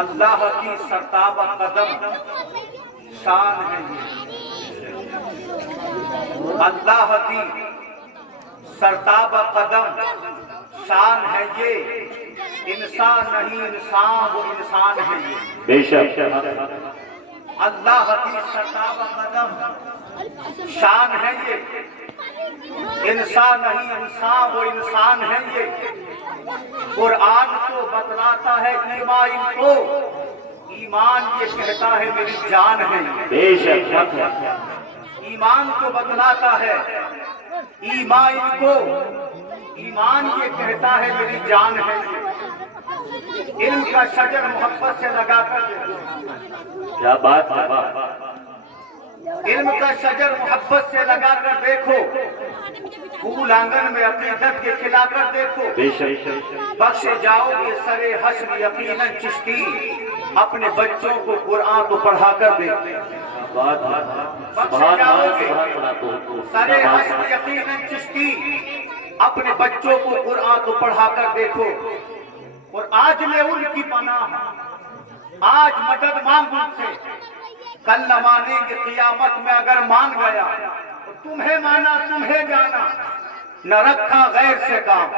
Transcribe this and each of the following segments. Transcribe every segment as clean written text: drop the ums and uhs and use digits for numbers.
اللہ کی سرتاب قدم شان ہے یہ، اللہ کی سرتاب قدم شان ہے یہ، انسان نہیں انسان وہ انسان ہے یہ، بے شک اللہ کی سرتاب قدم شان ہے یہ، انسان نہیں انسان وہ انسان ہے یہ۔ قرآن کو بتلاتا ہے ایمان کو، ایمان یہ کہتا ہے میری جان ہے یہ، بے شک ایمان کو بتلاتا ہے ایمان کو، ایمان یہ کہتا ہے میری جان ہے یہ۔ علم کا شجر محبت سے لگا کر دیکھو، کیا بات ہے، علم کا شجر محبت سے لگا کر دیکھو، پھول آنگن میں عقیدت کے کھلا کر دیکھو، بے شک بخشے جاؤ گے سرے حشر یقیناً چشتی، اپنے بچوں کو قرآن کو پڑھا کر دیکھو، بخشے جاؤ گے سرے حشر یقیناً چشتی، اپنے بچوں کو قرآن کو پڑھا کر دیکھو۔ اور آج لے ان کی پناہ، آج مدد مانگ ان سے، کل نہ مانیں گے قیامت میں اگر مان گیا، تمہیں مانا تمہیں جانا، نہ رکھا غیر سے کام،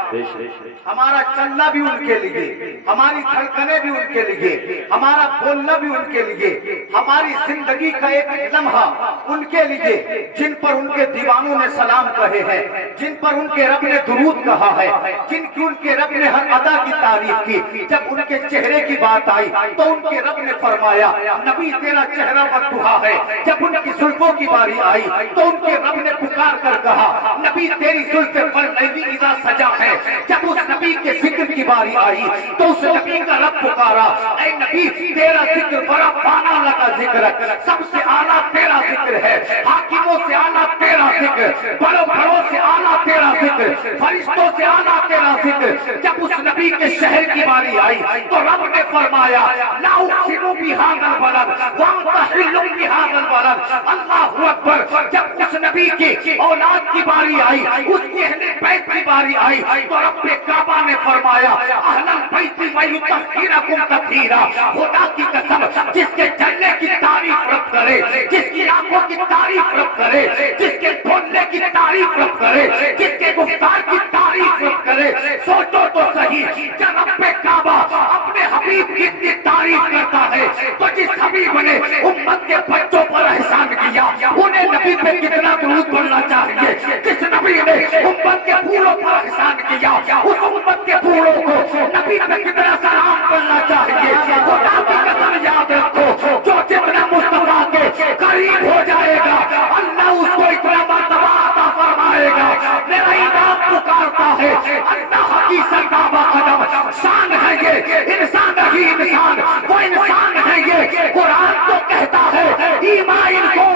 ہمارا چلنا بھی ان کے لیے، ہماری دھڑکنیں بھی ان کے لیے، ہمارا بولنا بھی ان کے لیے، ہماری زندگی کا ایک لمحہ ان کے لیے، جن پر ان کے دیوانوں نے سلام کہے ہیں، جن پر ان کے رب نے درود کہا ہے، جن کی ان کے رب نے ہر ادا کی تعریف کی، جب ان کے چہرے کی بات آئی تو ان کے رب نے فرمایا نبی تیرا چہرہ بددعا ہے، جب ان کی زلفوں کی باری آئی تو ان کے رب نے پکار کر کہا نبی تیری زلف پر نبی اذا سجا ہے، جب اس نبی کے ذکر کی باری آئی تو اس نبی کا رب پکارا اے نبی تیرا ذکر بڑا پانا لگا ذکر ہے، سب سے اعلیٰ تیرا ذکر ہے، حاکموں سے اعلیٰ تیرا ذکر، بڑوں بڑوں سے اعلیٰ تیرا ذکر، فرشتوں سے اعلیٰ تیرا ذکر۔ جب اس نبی کے شہر کی باری آئی تو رب نے فرمایا لا اقسم بہذا البلد وانت حل بہذا البلد، اللہ اکبر۔ جب اس نبی کی اولاد کی باری آئی، اس کی اہل بیت کی باری آئی تو رب کعبہ نے فرمایا اہل البیت ویطہرکم تطہیرا، خدا کی قسم جس کے چلنے کی تعریف رب کرے، جس کی آنکھوں کی تعریف رب کرے، جس کے بولنے کی تعریف رب کرے، جس کے گفتار کی تعریف رب کرے، سوچو تو صحیح جب رب کعبہ اپنے حبیب کی اتنی تعریف کرتا ہے تو جس حبیب نے امت کے بچوں پر احسان کیا انہیں نبی پہ کتنا درود پڑھنا چاہیے، جس نبی نے امت کے بوڑھوں پر احسان کیا اس امت کے بوڑھوں کو نبی پہ کتنا سلام کرنا چاہیے۔ خدا کی قسم یاد رکھو جو جتنا مصطفیٰ کے قریب ہو جائے گا اللہ اس کو اتنا مرتبہ عطا فرمائے گا۔ میرا امام پکارتا ہے اللہ کی سرتاب قدم شان ہے یہ، انسان نہیں انسان وہ انسان ہے یہ۔ قرآن تو کہتا ہے ایمان کو،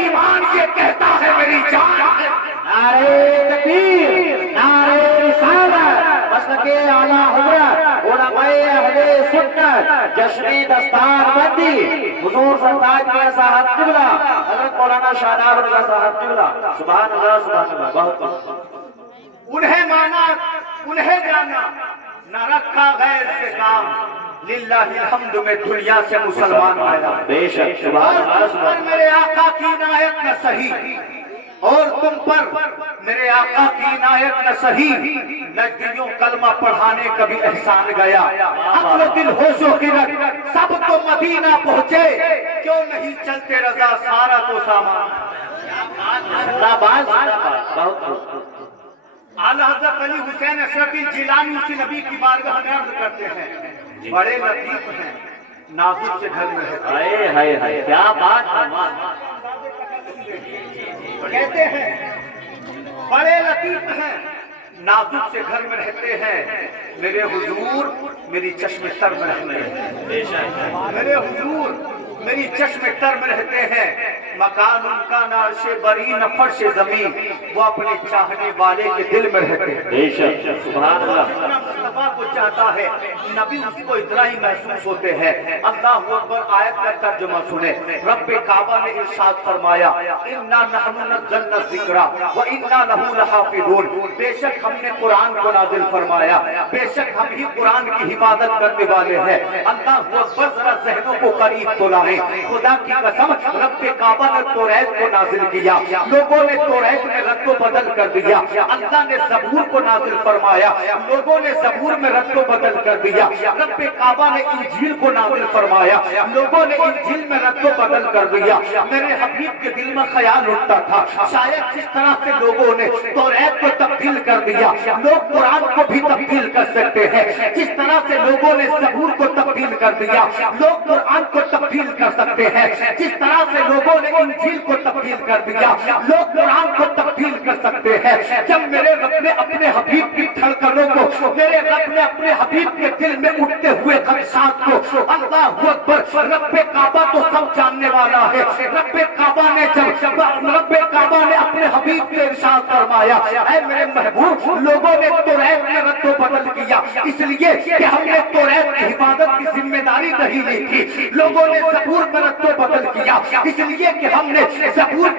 ایمان یہ کہتا ہے میری جان ہے۔ نعرہ تکبیر، نعرہ رسالت، مسلک اعلیٰ حضرت، علماء اہل سنت، جشن دستار بندی، حضور سرتاج میاں صاحب قبلہ، حضرت مولانا شاداب رضا صاحب قبلہ، سبحان اللہ سبحان اللہ، بہت انہیں مانا انہیں جانا، نہ رکھا غیر سے کام، للہ الحمد میں دنیا سے مسلمان آیا۔ بے شک سبحان اللہ سبحان اللہ۔ میرے آقا کی عنایت نہ صحیح، اور تم پر میرے آقا کی عنایت نہ صحیح، نجدیوں کلمہ پڑھانے کا بھی احسان گیا، عقل و دل ہوش و خرد سب تو مدینہ پہنچے، کیوں نہیں چلتے رضا سارا تو سامان۔ بہت اعلیٰ حضرت علی حسین اشرفی جیلانی اسی نبی کی بارگاہ میں عرض کرتے ہیں بڑے لطیف ہیں نازک سے گھر میں رہتے ہائے کیا بات ہے، کہتے ہیں بڑے لطیف ہیں نازک سے گھر میں رہتے ہیں، میرے حضور میری چشم تر میں رہتے ہیں، میرے حضور میری چشم تر میں رہتے ہیں، مکان ان کا نہ عرش بری نہ فرش زمین، وہ اپنے چاہنے والے کے دل میں رہتے ہیں۔ بے شک سبحان اللہ۔ جتنا مصطفیٰ کو چاہتا ہے نبی اس کو اتنا ہی محسوس ہوتے ہیں۔ اللہ اکبر آیت کا ترجمہ سنیں، رب کعبہ نے ارشاد فرمایا اِنَّا نَحْنُ نَزَّلْنَا الذِّکْرَ وَإِنَّا لَهُ لَحَافِظُونَ، بے شک ہم نے قرآن کو نازل فرمایا، بے شک ہم ہی قرآن کی حفاظت کرنے والے ہیں۔ اللہ اکبر، ذرا ذہنوں کو قریب تو لائیں، خدا کی قسم رب کعبہ نے توریت کو نازل کیا، لوگوں نے توریت میں رد و بدل کر دیا۔ اللہ نے زبور کو نازل فرمایا، لوگوں نے زبور میں رد و بدل کر دیا۔ رب کعبہ نے انجیل کو نازل فرمایا، لوگوں نے انجیل میں رد و بدل کر دیا۔ میرے حبیب کے دل میں خیال اٹھتا تھا شاید جس طرح سے لوگوں نے توریت کو تبدیل کر دیا، لوگ قرآن کو بھی تبدیل کر سکتے ہیں۔ جس طرح سے لوگوں نے زبور کو تبدیل کر دیا، لوگ قرآن کو تبدیل کر سکتے ہیں۔ جس طرح سے لوگوں نے انجیل کو تبدیل کر دیا، لوگ قرآن کو تبدیل کر سکتے ہیں۔ جب میرے رب نے اپنے حبیب کی دھڑکنوں کو، میرے رب نے اپنے حبیب کے دل میں اٹھتے ہوئے خدشات کو، اللہ اکبر، رب کعبہ تو سب جاننے والا ہے۔ رب کعبہ نے جب رب کعبہ نے اپنے حبیب سے ارشاد فرمایا اے میرے محبوب، لوگوں نے توریت میں رد و بدل کیا اس لیے کہ ہم نے توریت کی حفاظت کی ذمہ داری نہیں لی تھی، لوگوں نے زبور میں رد و بدل کیا اس لیے کہ ہم نے زبور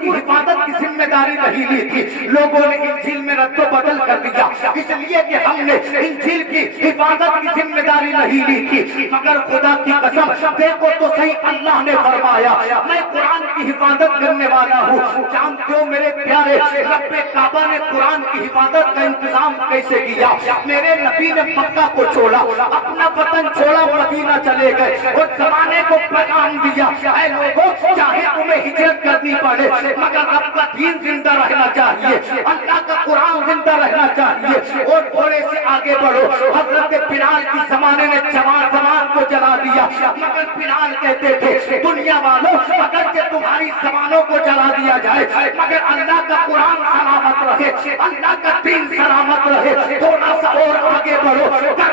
کی حفاظت کی ذمہ داری نہیں لی تھی، لوگوں نے انجیل میں رد و بدل کر دیا اس لیے کہ ہم نے انجیل کی حفاظت کی ذمہ داری نہیں لی تھی۔ مگر خدا کی قسم دیکھو تو صحیح، اللہ نے فرمایا میں قرآن کی حفاظت کرنے والا ہوں۔ جانتے ہو میرے پیارے، رب کعبہ نے قرآن کی حفاظت کا انتظام کیسے کیا؟ میرے نبی نے مکہ کو چھوڑا، اپنا وطن چھوڑا، مدینہ چلے گئے اور زمانے کو پیغام دیا اے لوگوں، چاہے تمہیں ہجرت کرنی پڑے مگر رب کا دین زندہ رہنا چاہیے، اللہ کا قرآن زندہ رہنا چاہیے۔ اور تھوڑے سے آگے بڑھو، حضرت بلال کی زمانے نے زمان کو جلا دیا مگر بلال کہتے تھے دنیا والوں اگر کہ تمہاری زمانوں کو جلا دیا جائے مگر اللہ کا قرآن سلامت رہے، اللہ کا دین سلامت رہے۔ تھوڑا سا اور آگے بڑھو،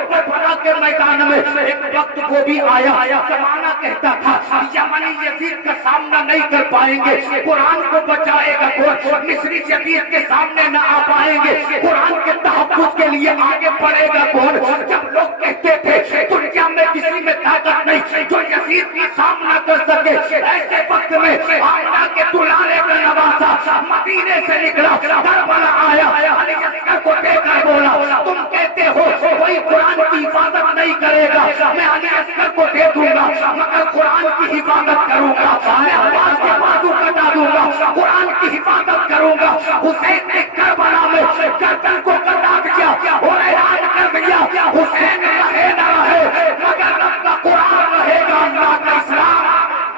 کربلا کے میدان میں ایک وقت وہ بھی آیا، زمانہ کہتا تھا یمنی یزید کا سامنا نہیں کر پائیں گے، قرآن کو بچائے گا کون؟ مصری یزید کے سامنے نہ آ پائیں گے، قرآن کے تحفظ کے لیے آگے بڑھے گا کون؟ جب لوگ کہتے تھے دنیا میں کسی میں طاقت نہیں جو یزید کا سامنا کر سکے، ایسے وقت میں آمنہ کے دلالے کا نواسا مدینے سے نکلا، کربلا آیا، علی اصغر کو دیکھ کر بولا تم کہتے ہو کوئی قرآن کی حفاظت نہیں کرے گا، میں علی اصغر کو دے دوں گا مگر قرآن کی حفاظت کروں گا، میں عباس کے بازو کٹا دوں گا، قرآن کی حفاظت کروں گا۔ حسین نے کربلا میں گردن کو کٹا دیا اور اعلان کر دیا حسین رہے نہ رہے مگر رب کا قرآن رہے گا، اللہ کا اسلام۔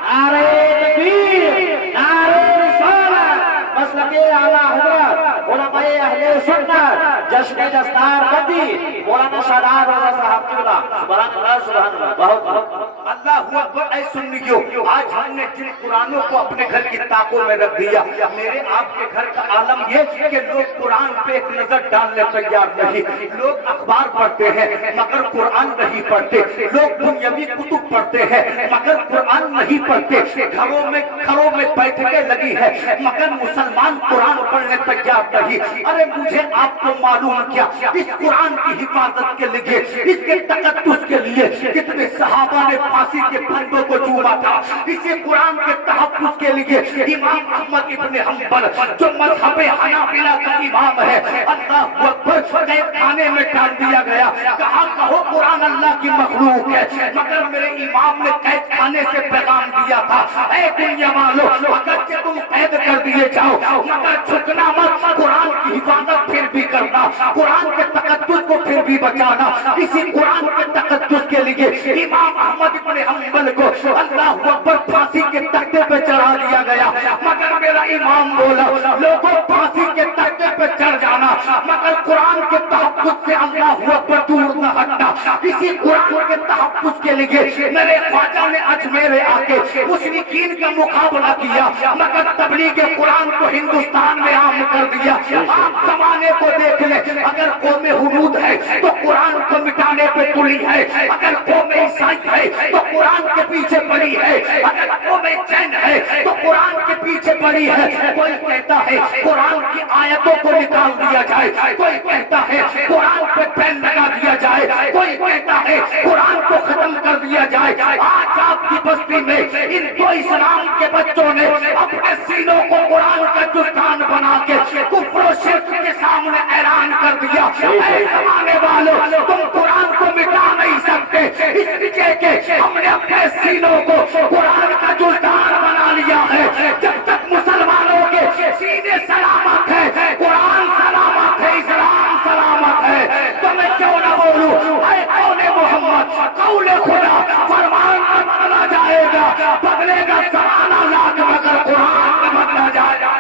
نعرہ تکبیر، نعرہ رسالت، مسلک اعلیٰ حضرت علماء اہل سنت، جشن دستار بندی مولانا شاداب رضا صاحب قبلہ، سبحان اللہ سبحان اللہ، بہت بہت اللہ اکبر۔ اے سنیو، آج ہم نے جن قرآنوں کو اپنے گھر کی طاقوں میں رکھ دیا، میرے آپ کے گھر کا عالم یہ کہ لوگ قرآن پہ ایک نظر ڈالنے تیار نہیں، لوگ اخبار پڑھتے ہیں مگر قرآن نہیں پڑھتے، لوگ دنیاوی کتب پڑھتے ہیں مگر قرآن نہیں پڑھتے، گھروں میں بیٹھنے لگی ہے مگر مسلمان قرآن پڑھنے تیار نہیں۔ ارے مجھے آپ کو معلوم کیا اس قرآن کی حفاظت کے لیے، اس کے تقدس کے لیے کتنے صحابہ نے پھانسی کے پھندوں کو چوما تھا، اسی قرآن کے تحفظ کے لیے امام احمد ابن حنبل جو مذہب حنابلہ کا امام ہے، اللہ اکبر، قید خانے میں ڈال دیا گیا، کہا کہو قرآن اللہ کی مخلوق ہے مگر میرے امام نے قید خانے سے پیغام دیا تھا اے دنیا والو اگرچہ تم قید کر دیے جاؤ مگر جھکنا مت، قرآن کی حفاظت پھر بھی کرنا، قرآن کے تقدس کو پھر بھی بچانا۔ اسی قرآن کے تقدس کے لیے امام احمد ابن حنبل کو اللہ اکبر پھانسی کے تختے پہ چڑھا دیا گیا مگر میرا امام بولا لوگوں پھانسی کے تختے پہ چڑھ جانا مگر قرآن کے تحفظ سے اللہ اکبر دور نہ ہٹنا۔ اسی قرآن کے تحفظ کے لیے میرے خواجہ نے اجمیر آ کے مشرکین کا مقابلہ کیا، مگر تبلیغ قرآن کو ہندوستان میں عام کر دیا۔ آپ زمانے کو دیکھ لیں، اگر قوم ہنود ہے تو قرآن کو مٹانے پہ تلی ہے، اگر قوم عیسائی ہے تو قرآن کے پیچھے پڑی ہے، اگر قوم جین ہے تو قرآن کے پیچھے پڑی ہے۔ کوئی کہتا ہے قرآن کی آیتوں کو نکال دیا جائے، کوئی کہتا ہے قرآن پہ پین لگا دیا جائے، کوئی کہتا ہے قرآن کو ختم کر دیا جائے۔ آج آپ کی بستی میں ان دو اسلام کے بچوں نے اپنے سینوں کو قرآن کا جزدان بنا کے کفر و شرک کے سامنے اعلان کر دیا، اے زمانے والوں تم قرآن کو مٹا نہیں سکتے، اس لیے کہ ہم نے اپنے سینوں کو قرآن کا جزدان بنا لیا ہے۔ جب تک مسلمانوں کے سینے سلامت ہے، قرآن سلامت ہے، اسلام سلامت ہے، تو میں کیوں نہ بولوں اے قول محمد، قول خدا، فرمان نہ بدلا جائے گا، بدلے گا زمانہ لاکھ مگر قرآن نہ بدلا جائے گا۔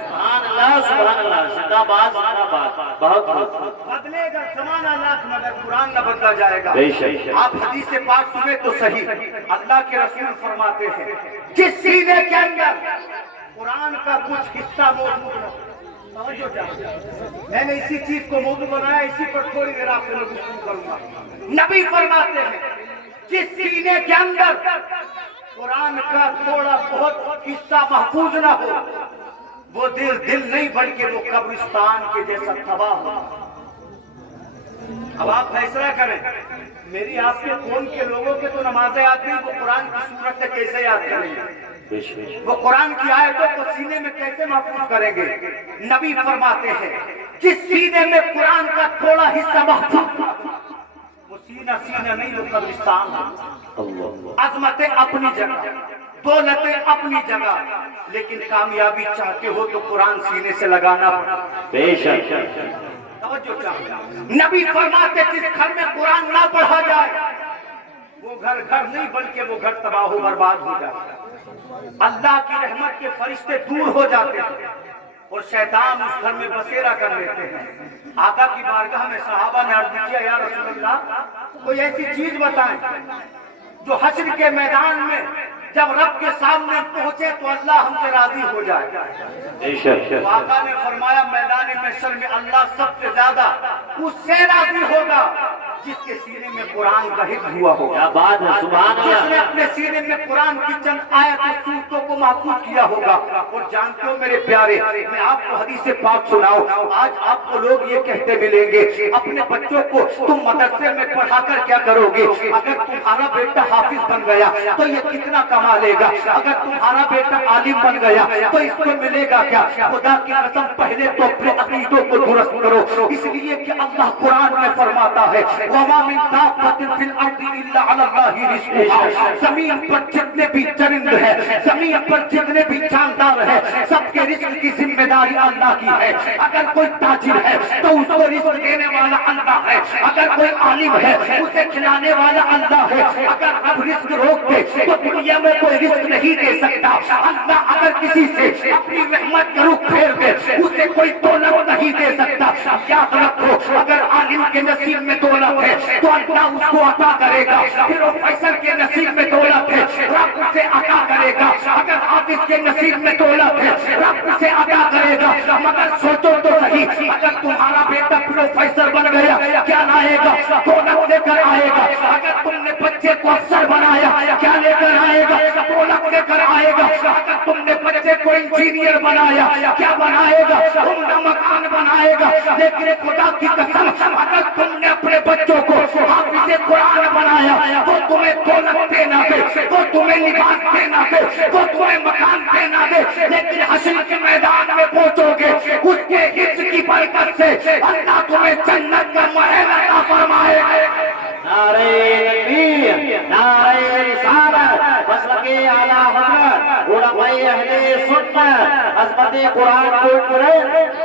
سبحان اللہ، زندہ باد، زندہ باد، بہت بہت بدلے گا زمانہ لاکھ مگر قرآن نہ بدلا جائے گا۔ بے شک۔ آپ حدیث پاک سنیں تو صحیح، اللہ کے رسول فرماتے ہیں جس سینے کے اندر قرآن کا کچھ حصہ موجود ہو، میں نے اسی چیز کو موضوع بنایا، اسی پر تھوڑی دیر آپ سے میں گفتگو کروں گا۔ نبی فرماتے ہیں جس سینے کے اندر قرآن کا تھوڑا بہت حصہ محفوظ نہ ہو، وہ دل نہیں بلکہ وہ قبرستان کے جیسا تباہ ہو۔ اب آپ فیصلہ کریں، میری آپ کے قوم کے لوگوں کے تو نمازیں آتی ہیں، وہ قرآن کی صورت سے کیسے یاد کریں گے، وہ قرآن کی آیتوں کو سینے میں کیسے محفوظ کریں گے؟ نبی فرماتے ہیں جس سینے میں قرآن کا تھوڑا حصہ محفوظ، وہ سینہ نہیں، وہ قبرستان ہے۔ عظمتیں اپنی جگہ، دولتیں اپنی جگہ، لیکن کامیابی چاہتے ہو تو قرآن سینے سے لگانا پڑا۔ بے شک۔ توجہ چاہیے، نبی فرماتے جس گھر میں قرآن نہ پڑھا جائے وہ گھر نہیں بلکہ وہ گھر تباہ و برباد ہو جاتا ہے۔ اللہ کی رحمت کے فرشتے دور ہو جاتے ہیں اور شیطان اس گھر میں بسیرا کر لیتے ہیں۔ آقا کی بارگاہ میں صحابہ نے عرض کیا یا رسول اللہ کوئی ایسی چیز بتائیں جو حشر کے میدان میں جب رب کے سامنے پہنچے تو اللہ ہم سے راضی ہو جائے۔ آقا نے فرمایا میدان محشر میں اللہ سب سے زیادہ اس سے راضی ہوگا جس کے سینے میں قرآن کا حفظ ہوا ہوگا۔ کیا بات ہے، سبحان اللہ۔ جس نے اپنے سینے میں قرآن کی چند آیت و سورتوں کو محفوظ کیا ہوگا۔ اور جانتے ہو میرے پیارے، میں آپ کو حدیث پاک سناؤں، آج آپ کو لوگ یہ کہتے ملیں گے اپنے بچوں کو تم مدرسے میں پڑھا کر کیا کرو گے؟ اگر تمہارا بیٹا حافظ بن گیا تو یہ کتنا کما لے گا، اگر تمہارا بیٹا عالم بن گیا تو اس کو ملے گا کیا؟ خدا کی قسم پہلے تو اپنے عقیدوں کو درست کرو، اس لیے کہ اللہ قرآن میں فرماتا ہے وَمَا مِن دَابَّةٍ فِي الْأَرْضِ إِلَّا عَلَى اللَّهِ رِزْقُهَا، زمین پر جتنے بھی چرند ہیں، زمین پر جتنے بھی جاندار ہیں، سب کے رزق کی ذمہ داری اللہ کی ہے۔ اگر کوئی تاجر ہے تو اس کو رزق دینے والا اللہ ہے، اگر کوئی عالم ہے اسے کھلانے والا اللہ ہے۔ اگر اب رزق روک دے تو دنیا میں کوئی رزق نہیں دے سکتا۔ اللہ اگر کسی سے اپنی رحمت کا رخ پھیر دے اسے کوئی دولت نہیں دے سکتا۔ یاد رکھو اگر عالم کے نصیب میں دولت ہے تو اللہ اس کو عطا کرے گا، پروفیسر کے نصیب میں دولت ہے رب اسے عطا کرے گا، اگر حافظ کے نصیب میں دولت ہے رب اسے عطا کرے گا۔ مگر سوچو تو صحیح، اگر تمہارا بیٹا پروفیسر بن گیا کیا لائے گا؟ دولت لے کر آئے گا۔ اگر تم نے بچے کو افسر بنایا کیا لے کر آئے گا؟ دولت لے کر آئے گا۔ اگر تم نے بچے کو انجینئر بنایا کیا بنائے گا؟ عمدہ مکان بنائے گا۔ لیکن خدا کی قسم اگر تم نے اپنے بچوں کو حافظ قرآن بنایا وہ تمہیں دولت دینا دے، وہ تمہیں لباس دینا دے، وہ تمہیں مکان دینا دے، لیکن حشر کے میدان میں پہنچو گے اس کے حفظ کی برکت سے اللہ تمہیں جنت کا محل عطا فرمائے گا۔ نعرہ تکبیر، نعرہ رسالت، مسلک اعلیٰ حضرت، علماء اہل سنت، عظمت قرآن کو کرے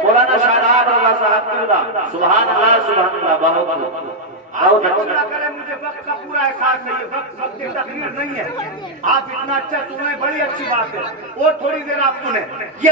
مولانا شاداب اللہ صاحب کی اللہ۔ سبحان اللہ، سبحان اللہ، بہت اللہ کرے مجھے وقت کا پورا احساس نہیں ہے، وقت کی تقریر نہیں ہے۔ آپ اتنا اچھا سنیں، بڑی اچھی بات ہے، اور تھوڑی دیر آپ سنیں۔ یہ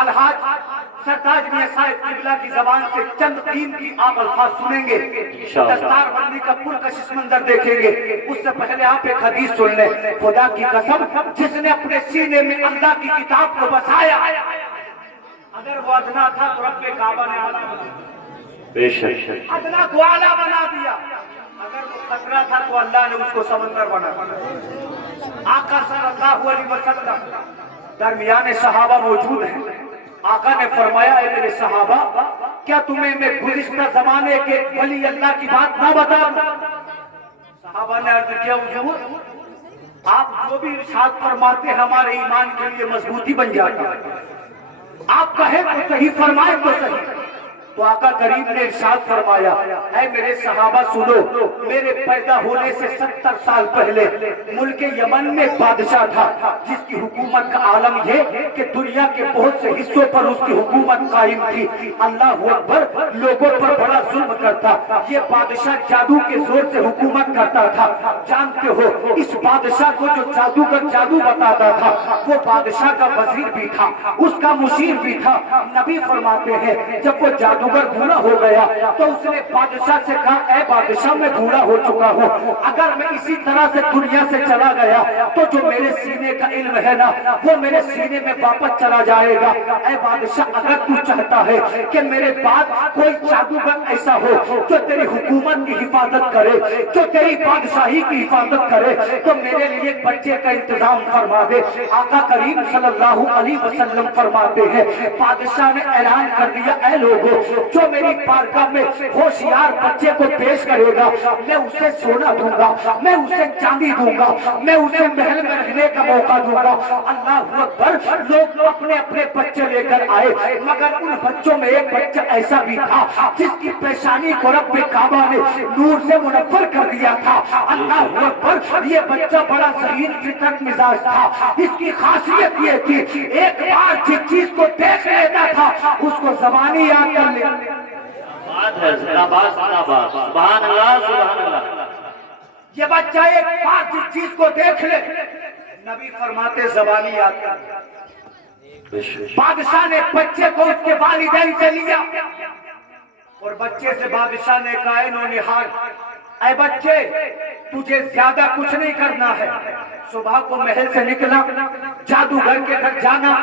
الحاج سرتاج میاں صاحب قبلہ کی زبان سے چند قیمتی آپ الفاظ سنیں گے، دستار بندی کا پرکشش منظر دیکھیں گے۔ اس سے پہلے آپ ایک حدیث سن لیں۔ خدا کی قسم، جس نے اپنے سینے میں اللہ کی کتاب کو بسایا، اگر وہ ادنا تھا تو رب کعبہ نے اعلیٰ بنا دیا، بے شک ادنا کو اعلیٰ بنا دیا۔ اگر وہ قطرہ تھا تو اللہ نے اس کو سمندر بنا دیا۔ آقا صلی اللہ علیہ وسلم درمیان صحابہ موجود ہیں۔ آقا نے فرمایا، اے میرے صحابہ، کیا تمہیں میں گزشتہ زمانے کے ولی اللہ کی بات نہ بتاؤں؟ صحابہ نے عرض کیا، حضور آپ جو بھی ارشاد فرماتے ہیں ہمارے ایمان کے لیے مضبوطی بن جاتا ہے، آپ کہیں تو صحیح، فرمائیں تو صحیح۔ تو آقا کریم نے ارشاد فرمایا، اے میرے صحابہ سنو، میرے پیدا ہونے سے 70 سال پہلے ملک یمن میں بادشاہ تھا، جس کی حکومت کا عالم یہ کہ دنیا کے بہت سے حصوں پر اس کی حکومت قائم تھی۔ اللہ اکبر، لوگوں پر بڑا ظلم کرتا۔ یہ بادشاہ جادو کے زور سے حکومت کرتا تھا۔ جانتے ہو اس بادشاہ کو جو جادوگر جادو بتاتا تھا، وہ بادشاہ کا وزیر بھی تھا، اس کا مشیر بھی تھا۔ نبی فرماتے ہیں جب وہ جادوگر بوڑھا ہو گیا تو اس نے بادشاہ سے کہا، اے بادشاہ میں بوڑھا ہو چکا ہوں، اگر میں اسی طرح سے دنیا سے چلا گیا تو جو میرے سینے کا علم ہے نا وہ میرے سینے میں واپس چلا جائے گا۔ اے بادشاہ اگر تو چاہتا ہے کہ میرے بعد کوئی جادوگر ایسا ہو جو تیری حکومت کی حفاظت کرے، جو تیری بادشاہی کی حفاظت کرے، تو میرے لیے ایک بچے کا انتظام فرما دے۔ آقا کریم صلی اللہ علیہ وسلم فرماتے ہیں، بادشاہ نے اعلان کر دیا، اے لوگوں، جو میری بارگاہ میں ہوشیار بچے کو پیش کرے گا میں اسے سونا دوں گا، میں اسے چاندی دوں گا، میں اسے محل میں رہنے کا موقع دوں گا۔ اللہ اکبر، لوگ اپنے اپنے بچے لے کر آئے، مگر ان بچوں میں ایک بچہ ایسا بھی تھا جس کی پیشانی کو رب کعبہ نے نور سے منور کر دیا تھا۔ اللہ اکبر، یہ بچہ بڑا ذہین فطرت مزاج تھا۔ اس کی خاصیت یہ تھی، ایک بار جس چیز کو دیکھ لیتا تھا اس کو زبانی یاد کر لیا۔ بات ہے، سبحان اللہ سبحان اللہ۔ یہ بچہ ایک بار جس چیز کو دیکھ لے، نبی فرماتے زبانی یاد کر لیا۔ بادشاہ نے بچے کو اس کے والدین سے لیا اور بچے سے بادشاہ نے کہا، اے نونہال، اے بچے تجھے زیادہ کچھ نہیں کرنا ہے، صبح کو محل سے نکلا، جادوگر کے گھر جانا،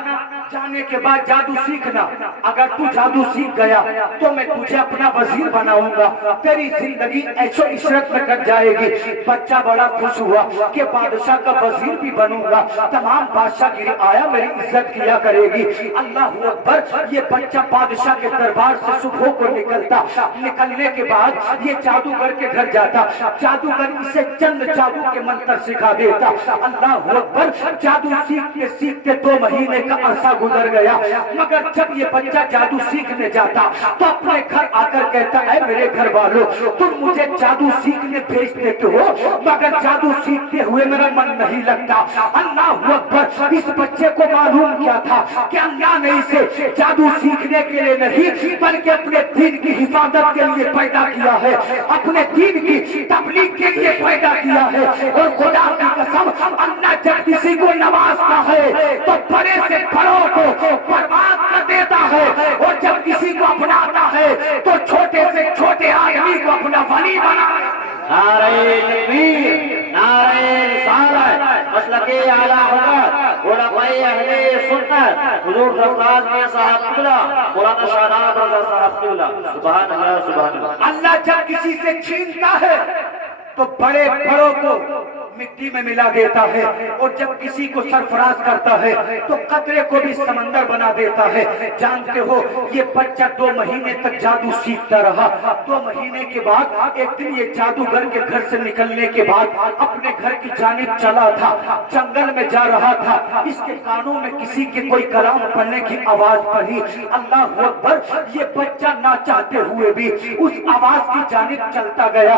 جانے کے بعد جادو سیکھنا۔ اگر تو جادو سیکھ گیا تو میں تجھے اپنا وزیر بناؤں گا، تیری زندگی عیش و عشرت میں کٹ جائے گی۔ بچہ بڑا خوش ہوا کہ بادشاہ کا وزیر بھی بنوں گا، تمام بادشاہ گیری آیا میری عزت کیا کرے گی۔ اللہ اکبر، یہ بچہ بادشاہ کے دربار سے صبح کو نکلتا، نکلنے کے بعد یہ جادوگر کے گھر جاتا، جادوگر اسے چند جادو کے منتر سکھا دیتا۔ اللہ اکبر، جادو سیکھتے سیکھتے 2 مہینے کا عرصہ گزر گیا، مگر جب یہ بچہ جادو سیکھنے جاتا تو اپنے گھر آ کر کہتا، اے میرے گھر والوں، تم مجھے جادو سیکھنے بھیج دیتے ہو مگر جادو سیکھتے ہوئے میرا من نہیں لگتا۔ اللہ اکبر، اس بچے کو معلوم کیا تھا کہ اللہ نے اسے جادو سیکھنے کے لیے نہیں بلکہ اپنے دین کی حفاظت کے لیے پیدا کیا ہے، اپنے دین کی تبلیغ کے لیے پیدا کیا ہے۔ اور خدا کی قسم، اللہ جب کسی کو نوازتا ہے تو بڑے سے بڑوں کو برباد کر دیتا ہے، اور جب کسی کو اپناتا ہے تو چھوٹے سے چھوٹے آدمی کو اپنا ولی بناتا ہے۔ نعرہ تکبیر، نعرہ رسالت، مسلک اعلیٰ حضرت، علماء اہل سنت، حضور سرفراز میاں صاحب قبلہ، مولانا شاہنواز رضا صاحب قبلہ۔ سبحان اللہ سبحان اللہ۔ اللہ جب کسی سے چھینتا ہے تو بڑے بڑوں کو مٹی میں ملا دیتا ہے، اور جب کسی کو سرفراز کرتا ہے تو قطرے کو بھی سمندر بنا دیتا ہے۔ جانتے ہو یہ بچہ 2 مہینے تک جادو سیکھتا رہا۔ 2 مہینے کے بعد ایک دن یہ جادوگر کے گھر سے نکلنے کے بعد اپنے گھر کی جانب چلا تھا، جنگل میں جا رہا تھا، اس کے کانوں میں کسی کے کوئی کلام پڑھنے کی آواز پڑی۔ اللہ اکبر، یہ بچہ نہ چاہتے ہوئے بھی اس آواز کی جانب چلتا گیا۔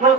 2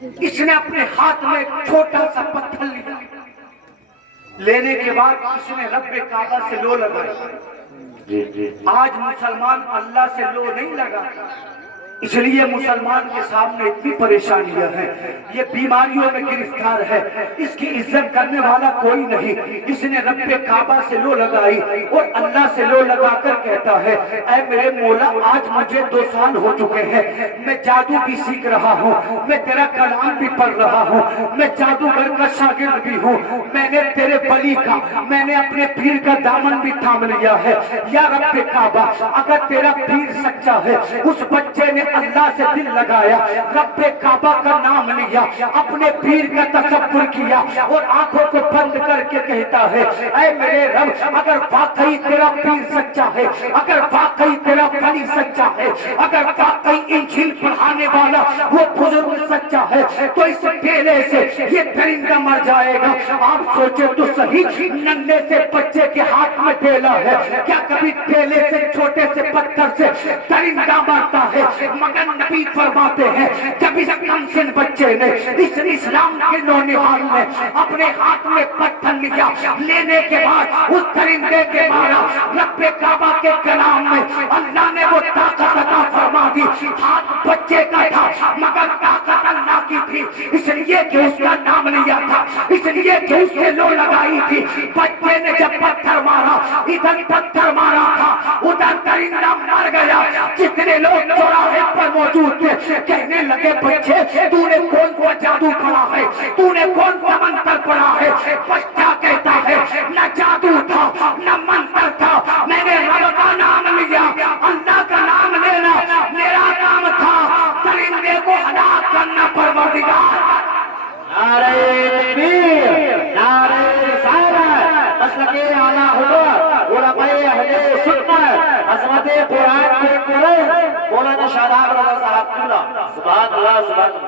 اس نے اپنے ہاتھ میں ایک چھوٹا سا پتھر لیا، لینے کے بعد اس نے رب کعبہ سے لو لگائی۔ آج مسلمان اللہ سے لو نہیں لگا، اس لیے مسلمان کے سامنے اتنی پریشانیاں ہیں، یہ بیماریوں میں گرفتار ہے، اس کی عزت کرنے والا کوئی نہیں۔ اس نے رب کعبہ سے لو لگائی اور اللہ سے لو لگا کر کہتا ہے، اے میرے مولا آج مجھے 2 سال ہو چکے ہیں، میں جادو بھی سیکھ رہا ہوں، میں تیرا کلام بھی پڑھ رہا ہوں، میں جادوگر کا شاگرد بھی ہوں، میں نے تیرے ولی کا، میں نے اپنے پیر کا دامن بھی تھام لیا ہے۔ یا رب کعبہ اگر تیرا پیر سچا ہے، اس بچے نے اللہ سے دل لگایا، رب کعبہ کا نام لیا، اپنے پیر کا تصور کیا اور آنکھوں کو بند کر کے کہتا ہے، اے میرے رب اگر واقعی تیرا پیر سچا ہے، اگر واقعی تیرا ولی سچا ہے، اگر واقعی انجیل پڑھانے والا وہ بزرگ سچا ہے، تو اس ڈھیلے سے یہ درندہ مر جائے گا۔ آپ سوچے تو صحیح، ننھے سے بچے کے ہاتھ میں ڈھیلا ہے، کیا کبھی ڈھیلے سے چھوٹے سے پتھر سے درندہ مرتا ہے؟ مگر نبی فرماتے ہیں جب اس کمسن بچے نے اس اسلام کے نونہال میں اپنے ہاتھ میں پتھر لیا، لینے کے بعد اس درندے کے مارا، رب کعبہ کے کلام میں اللہ نے وہ طاقت عطا فرما دی۔ ہاتھ بچے کا تھا مگر طاقت اللہ کی تھی، اس لیے کہ اس کا نام لیا تھا، اس لیے کہ اس سے لو لگائی تھی۔ بچے نے جب پتھر مارا، ادھر پتھر مارا تھا، ادھر درندہ مر گیا۔ جتنے لوگ چوراہے پر موجود تھے کہنے لگے، بچے تو نے کون سا جادو پڑھا ہے، تو نے کون سا منتر پڑھا ہے؟ بچہ کہتا ہے، نہ جادو تھا نہ منتر تھا، میں نے رب کا نام لیا، اللہ کا نام لینا میرا کام تھا، درندے کو ہلاک کرنا پروردگار۔ نعرہ تکبیر، نعرہ رسالت، مسلک اعلی حضرت علماء اہل سنت، عظمت قرآن کے قرآن مولانا شاداب رضا صاحب اللہ، سبحان اللہ سبحان اللہ۔